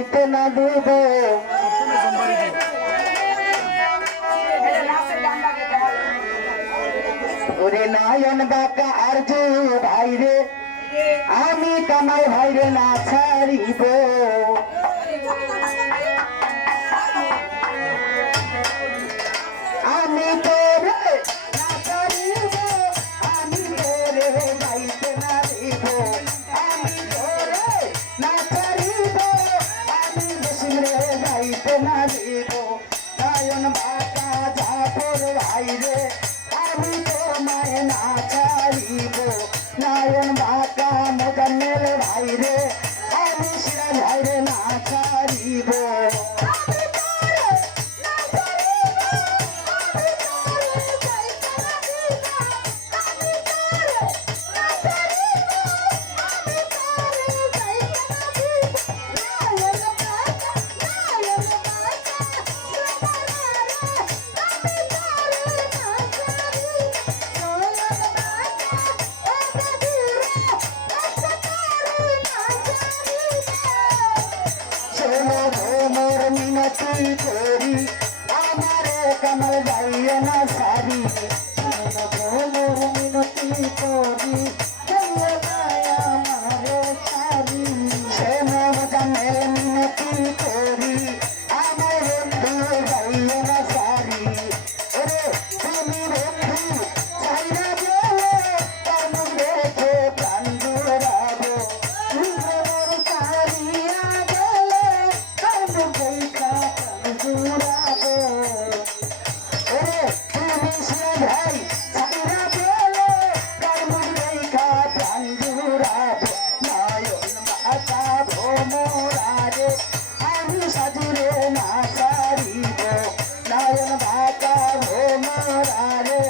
যাইতে না দেব ওরে নয়ন বাঁকা আরজু ভাইরে আমি কামাই ভাইরে না ছাড়িব আমি তোরে না ছাড়িব আমি তোরে যাইতে না দেব আমি তোরে না ছাড়িব আমি বসিরে যাইতে না দেব নয়ন বাঁকা জাফর ভাইরে আমি তোমায় না ছাড়িব নয়ন বাঁকা মোজাম্মেল ভাইরে আমি সিরাজ ভাইরে না ছাড়িব মোর মিনতি করি আমারে কামাল যাইয়ে না সারি মোর মিনতি করি যাইয়ে না আমারে সারি সে মোর জানে মিনতি করি আমার বন্ধু যাইয়ে না সারি ওরে তুমি বন্ধু সাইরা গেলে তার মুখ দেখে প্রাণ জুড়াবো মোর সারিয়া আমি সাজুরে না সারিব নয়ন বাঁকা ভোমরারে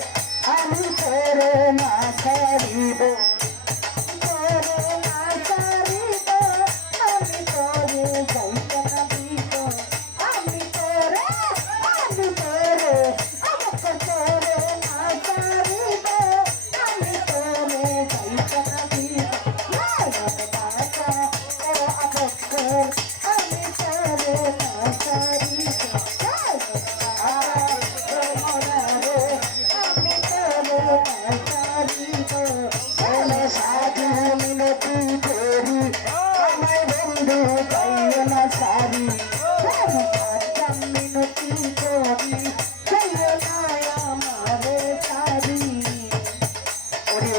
আমি তোরে না সারিব তোরে না সারিব আমি তোরে যাইতে না দিব আমি তোরে আমাকে তোরে না সারিব আমি তোরে যাইতে না দিব নয়ন বাঁকা ও আমাকে আমি তোরে না সারিব আমি তোরে না সারিব সাধু মিনতি করি আমায় বন্ধু যাইও না সারি মিনতি করি যাইও না আমারে সারি ওরে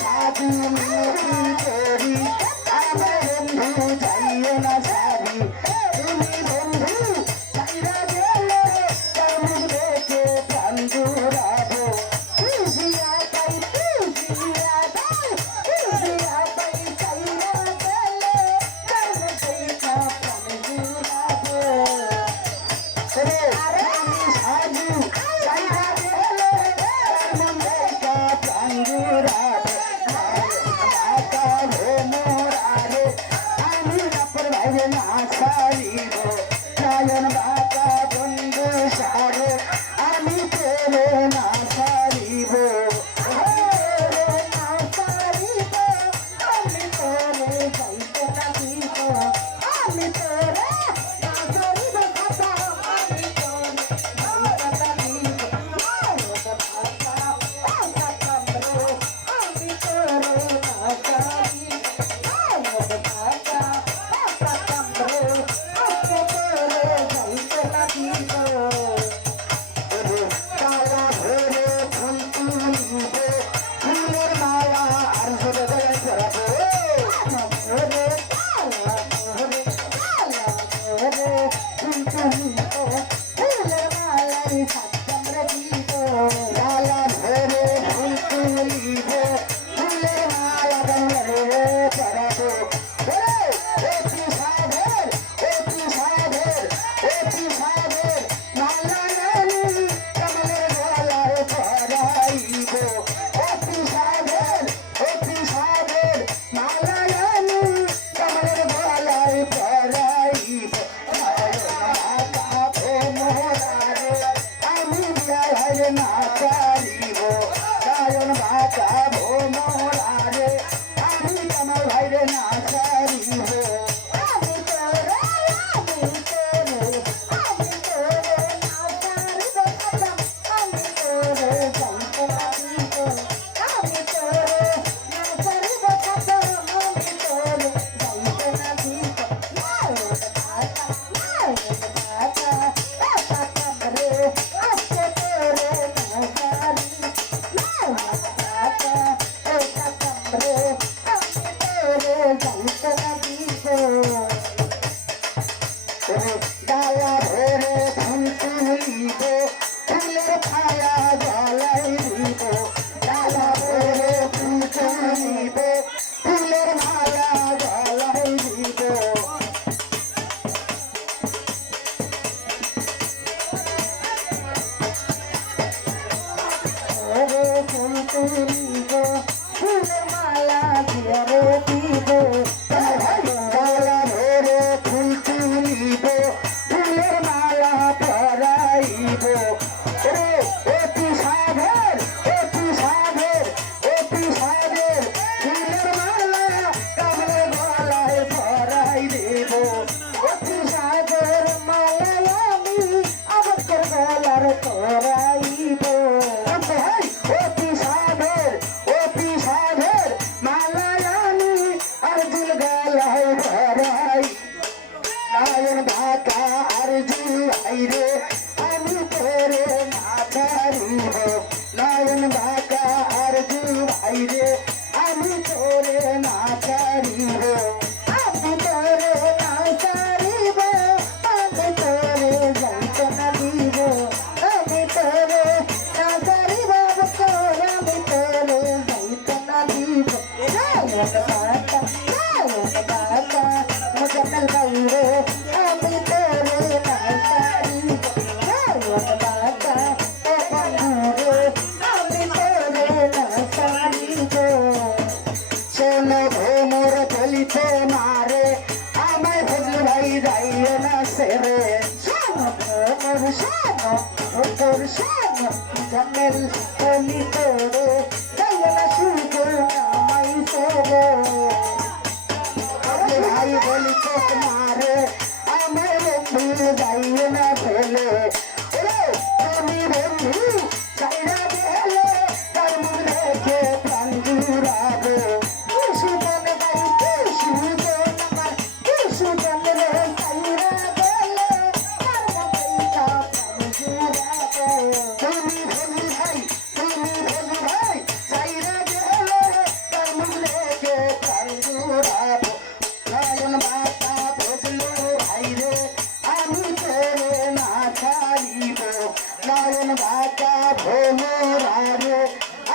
সাধু মিনতি করি আমায় বন্ধু যাইও না সারি তুমি বন্ধু সাইরা গেলে তার মুখ দেখে প্রাণ জুড়াবো তুজিয়া পাই তুজিয়া পাই সাইরা গেলে তার মুখ দেখা প্রাণ জুড়াবো আমি সাধু সাইরা গেলে তার মুখ দেখা প্রাণ জুড়াবো মাতা ভোমরারে আমি জাফর ভাইরে না ছাড়িব নয়ন বাঁকা বন্ধু সারে আমি তোরে না ছাড়িব না ছাড়িব আমি তোরে যাইতে না দিব আমি তোরে না ছাড়িব কথা আমি তোরে যাইতে না দিব আমি তোরে না ছাড়িব ভাইরে না যাইতে না দিব ডালা ভরে ফুল তুলিব ফুলের ছায়া গলায় দিব ডালা ভরে ফুল তুলিব ফুলের মালা গলায় দিব ফুল তুলিব ফুলের মালা ঘিরে দিব ডালা ভরে ফুল তুলিব ফুলের মালা পরাইব অতি সাধের অতি সাধের অতি সাধের ফুলের মালা কামে গলায় পরাই দেব অতি সাধের মালা আমি আমার গলার পরাইব অতি সাধের মালা আমি আরজুল গলায় পরাই নায়ন ঢাকা আরজুল আইরে আমি তোরে না ছাড়িব নায়ন ঢাকা আরজুল আইরে আমি তোরে না ছাড়িব আমি তোরে না ছাড়িব আমি তোরে যাইতে না দিব আমি তোরে না ছাড়িব আমি তোরে যাইতে না দিব মুজম্মেল ভাইরে আমি তোরে না ছাড়িব বাবা ও বন্ধুরে আমি তোরে না ছাড়িব শোনো ভোমর বলিতে মারে আমায় ভজল ভাই যাইও না সেরে শোনো ভোমর শোনো তোর শোনো মুজম্মেল বলিতে রে যাইও না সুযোগ আমায় সেরে ভাই বলিতে মারে আমার বন্ধু যাইও না ফেলে তুমি বন্ধু চাইরা গেলে তার মুখ দেখে প্রাণ জুড়াবে সুজন ভাই সুজন আমার সুজন রে চাইরা গেলে তার মুখে প্রাণ জুড়াবে তুমি বন্ধু ভাই চাইরা গেলে তার মুখ দেখে প্রাণ জুড়াবে নয়ন মাতা ভজলো ভাইরে আমি তোরে না ছাড়িব নয়ন মাতা ভোমরারে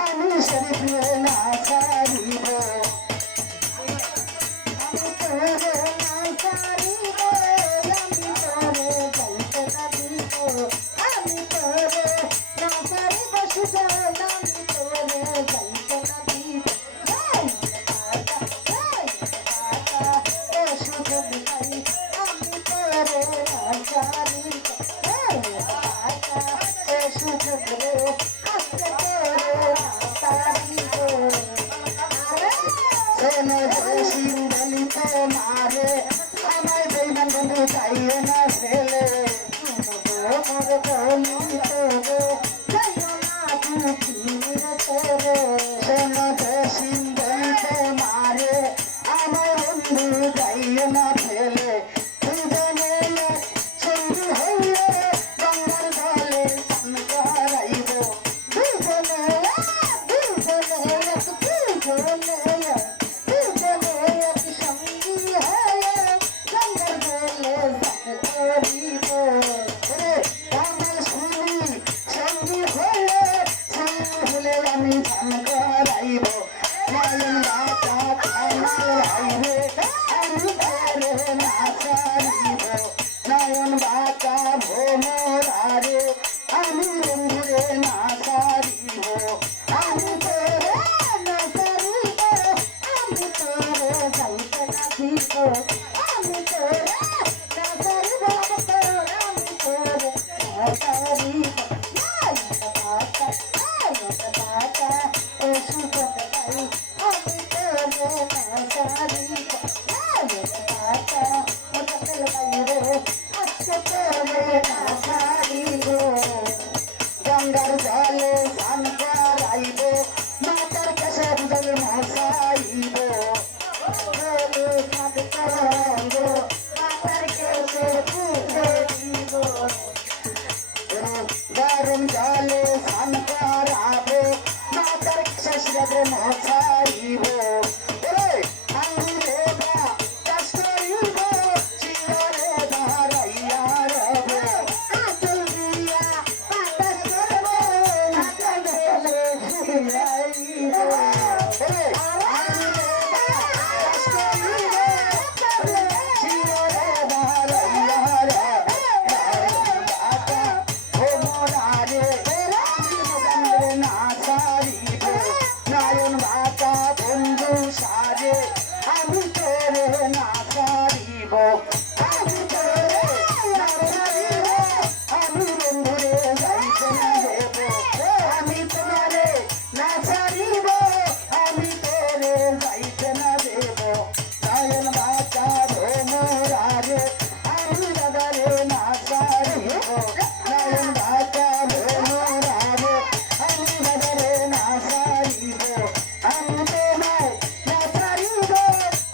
আমি শরীফ না ছাড়িব আমি তোরে না ছাড়িব আমি তোরে যাইতে না দিব আমি তোরে না ছাড়িব সুজন আমি তোরে যাইতে না দিব মারে আমায় বেইমান বন্ধু চাইও না ফেলে আমার বলিতে যাইও না পৃথিবীর তোরে শোনো দেশিন বলিতে মারে আমার বন্ধু যাইও না ফেলে দুজনে সঙ্গী হইলে গঙ্গার জলে স্নান করাইব দুজনে সঙ্গী হয়ে গঙ্গার জলে স্নান করিব আমার সঙ্গী হলে আমি স্নান করাইব নয়ন মাতা আমার ভাইরে আমি তোরে না ছাড়িব নয়ন মাতা ভোমরারে আমি বন্ধুরে না ছাড়িব আমি তোরে না ছাড়িব আমি তোরে যাইতে না দিব আমি তোরে না ছাড়িব আমি তোরে না ছাড়িব গঙ্গার জলে স্নান করাইব মাতার কাছে জল মশাইব স্নান করাইব আমি তোরে না ছাড়িব আমি বন্ধুরে যাইতে না দেব আমি তোমারে না ছাড়িব আমি তোরে যাইতে না দেব নয়ন বাঁকা ভোমরারে আমি দাদারে না ছাড়িব নয়ন বাঁকা ভোমরারে আমি দাদারে না ছাড়িব আমি তোমায় না ছাড়িব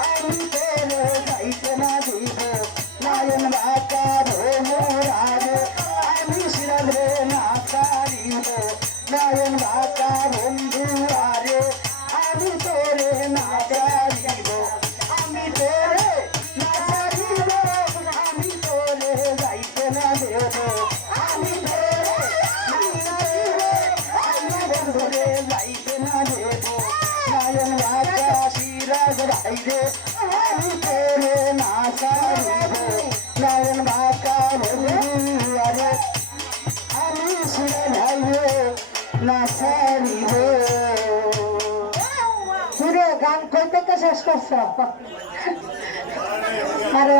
আমি তোরে যাইতে না দেব নয়ন বাঁকা ভোমরারে আমি শিরারে না ছাড়িব নয়ন বাঁকা বন্ধু আরে আমি তোরে না ছাড়িব আমি তোরে না ছাড়িব আমি তোরে যাইতে না দেব আমি তোরে না ছাড়িব আমি বন্ধুরে যাইতে না দেব নয়ন বাঁকা সিরাজ ভাইরে আমি তোরে না ছাড়িব নয়ন বাঁকা বন্ধু আরে আমি সিরাজ ভাইরে না ছাড়িব গান কই থেকে শেষ করছো আরে